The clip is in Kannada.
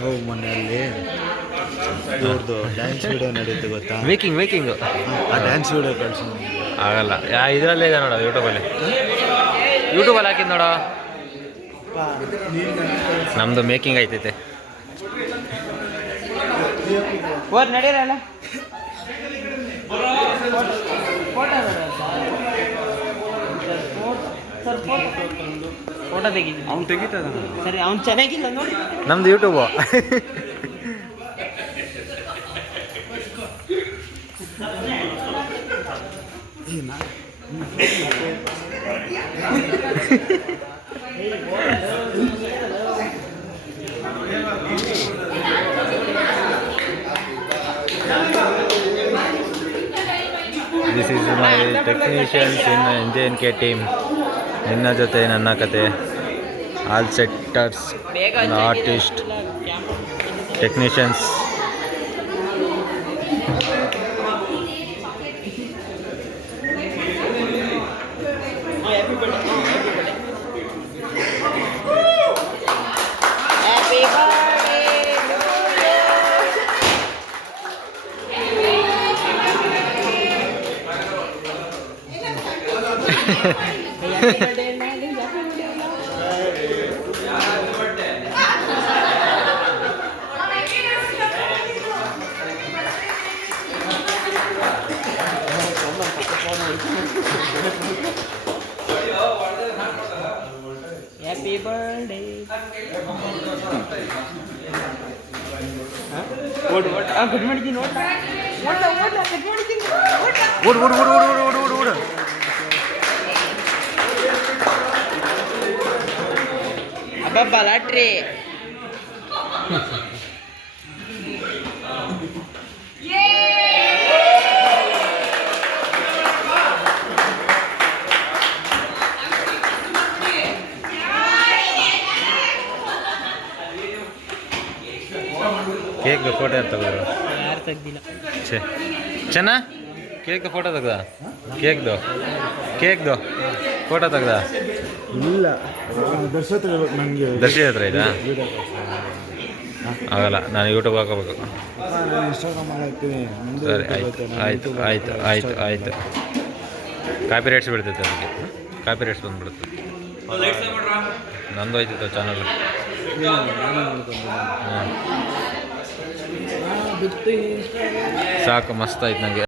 ಹೋಗಿ ಮನೆಯಲ್ಲಿ ಇವ್ರದ್ದು ಡ್ಯಾನ್ಸ್ ವಿಡಿಯೋ ನಡೀತು ಗೊತ್ತಾ? ಮೇಕಿಂಗ್ ಆ ಡ್ಯಾನ್ಸ್ ವಿಡಿಯೋ ಕಳಿಸಿ ಆಗಲ್ಲ. ಇದರಲ್ಲೇ ಇದೆ ನೋಡೋ, ಯೂಟ್ಯೂಬಲ್ಲಿ ಹಾಕಿದ್ ನೋಡೋ. ನಮ್ಮದು ಮೇಕಿಂಗ್ ಐತೈತೆ. ಓರ್ ನಡೀರಲ್ಲ ಫೋಟೋ ತೆಗಿದ್ದೀನಿ. ಅವ್ನು ತೆಗಿತದ ಸರಿ, ಅವ್ನು ಚೆನ್ನಾಗಿಲ್ಲ ನೋಡಿ. ನಮ್ದು YouTube. This is my technicians in NJNK team. ನಿನ್ನ ಜೊತೆ ನನ್ನ ಕತೆ. All setters, artist, technicians. Happy birthday. Good ಮಾಡಿದ್ದೀನಿ ನೋಡ. ಓಡು. ಅಬ್ಬಬ್ಬ ಲಾಟ್ರಿ. ಕೇಕ್ದು ಫೋಟೋ ಯಾರು ತೆಗೆದ್ರು? ಯಾರು ತೆಗ್ದಿಲ್ಲ. ಚೆನ್ನ ಕೇಕ್ದು ಫೋಟೋ ತೆಗ್ದ? ಕೇಕ್ದು ಫೋಟೋ ತೆಗ್ದ? ಇಲ್ಲ, ನನಗೆ ದರ್ಶಿ ಹತ್ರ ಇದಾ? ಆಗಲ್ಲ, ನಾನು ಯೂಟ್ಯೂಬ್ ಹಾಕೋಬೇಕು. ಇನ್ಸ್ಟಾಗ್ರಾಮ್ ಹಾಕ್ತೀನಿ. ಸರಿ, ಆಯ್ತು. ಕಾಪಿ ರೈಟ್ಸ್ ಬಿಡ್ತೈತೆ, ಅದಕ್ಕೆ ಕಾಪಿ ರೈಟ್ಸ್ ಬಂದುಬಿಡುತ್ತೆ. ನಂದು ಆಯ್ತಿತ್ತು ಚಾನಲ್. ಸಾಕು, ಮಸ್ತ್ ಆಯ್ತು ನನಗೆ.